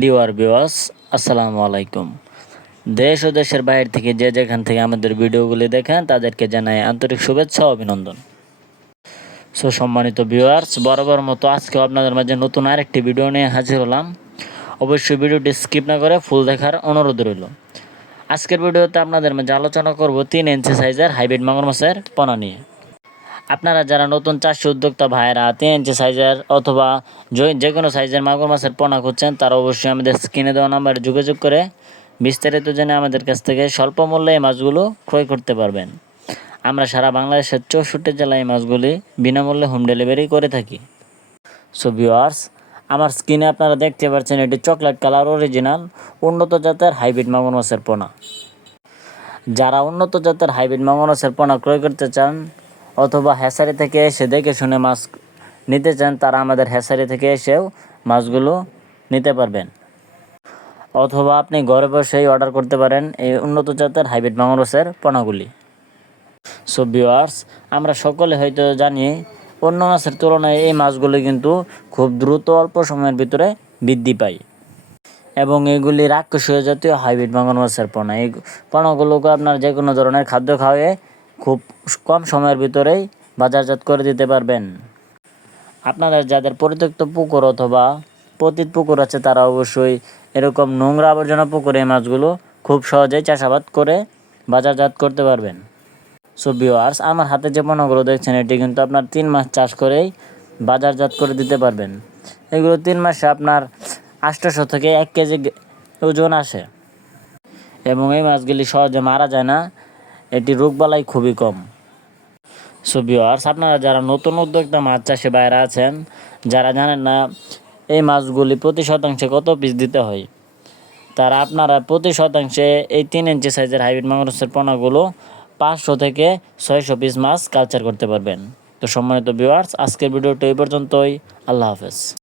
ডিওয়ার বিওয়াস আসসালামু আলাইকুম। দেশ ও দেশের বাইরে থেকে যে যেখান থেকে আমাদের ভিডিওগুলি দেখেন, তাদেরকে জানাই আন্তরিক শুভেচ্ছা অভিনন্দন। সো সম্মানিত ভিউয়ার্স, বরাবর মতো আজকেও আপনাদের মাঝে নতুন আরেকটি ভিডিও নিয়ে হাজির হলাম। অবশ্যই ভিডিওটি স্কিপ না করে ফুল দেখার অনুরোধ রইল। আজকের ভিডিওতে আপনাদের মাঝে আলোচনা করব তিন ইঞ্চি সাইজের হাইব্রিড মাগুর মাছের পোনা নিয়ে। আপনারা যারা নতুন চাষি উদ্যোক্তা ভাইয়েরা, তিন ইঞ্চি সাইজের অথবা যে- কোনো সাইজের মাগুর মাছের পোনা খুঁজছেন, তারা অবশ্যই আমাদের স্ক্রিনে দেওয়া নাম্বারে যোগাযোগ করে বিস্তারিত জেনে আমাদের কাছ থেকে স্বল্প মূল্যে এই মাছগুলো ক্রয় করতে পারবেন। আমরা সারা বাংলাদেশের চৌষট্টি জেলায় এই মাছগুলি বিনামূল্যে হোম ডেলিভারি করে থাকি। সো ভিওয়ার্স আমার স্ক্রিনে আপনারা দেখতে পাচ্ছেন এটি চকলেট কালার অরিজিনাল, উন্নত জাতের হাইব্রিড মাগুর মাছের পোনা। যারা উন্নত জাতের হাইব্রিড মাগুর মাছের পোনা ক্রয় করতে চান অথবা হ্যাসারি থেকে এসে দেখে শুনে মাছ নিতে চান, তারা আমাদের হ্যাসারি থেকে এসেও মাছগুলো নিতে পারবেন। অথবা আপনি ঘরে বসেই অর্ডার করতে পারেন এই উন্নত জাতের হাইব্রিড মাছের পোনাগুলি। সো ভিউয়ার্স আমরা সকলে হয়তো জানি, অন্য মাছের তুলনায় এই মাছগুলি কিন্তু খুব দ্রুত অল্প সময়ের ভিতরে বৃদ্ধি পায়। এবং এগুলি রাক্ষসীয় জাতীয় হাইব্রিড মাগুর মাছের পোনা। এই পোনাগুলোকে আপনার যে কোনো ধরনের খাদ্য খাওয়ায়ে খুব কম সময়ের ভিতরেই বাজারজাত করে দিতে পারবেন। আপনাদের যাদের পরিত্যক্ত পুকুর অথবা পতিত পুকুর আছে, তারা অবশ্যই এরকম নোংরা আবর্জনা পুকুরে মাছগুলো খুব সহজেই চাষাবাদ করে বাজারজাত করতে পারবেন। সো ভিওয়ার্স আমার হাতে যে পণ্যগুলো দেখছেন, এটি কিন্তু আপনার তিন মাস চাষ করেই বাজারজাত করে দিতে পারবেন। এগুলো তিন মাসে আপনার আটশোশো থেকে এক কেজি ওজন আসে। এবং এই মাছগুলি সহজে মারা যায় না। এটি রোগবালাই খুবই কম। সো ভিওয়ার্স আপনারা যারা নতুন উদ্যোক্তা, মাছ চাষে বাইরে আছেন, যারা জানেন না, এই মাছগুলি প্রতি শতাংশে কত পিস দিতে হয়? তারা আপনারা প্রতি শতাংশে এই তিন ইঞ্চি সাইজের হাইব্রিড মাংসের পোনাগুলো পাঁচশো থেকে ছয়শো পিস মাছ কালচার করতে পারবেন। তো সম্মানিত ভিউয়ার্স আজকের ভিডিওটা এই পর্যন্তই। আল্লাহ হাফেজ।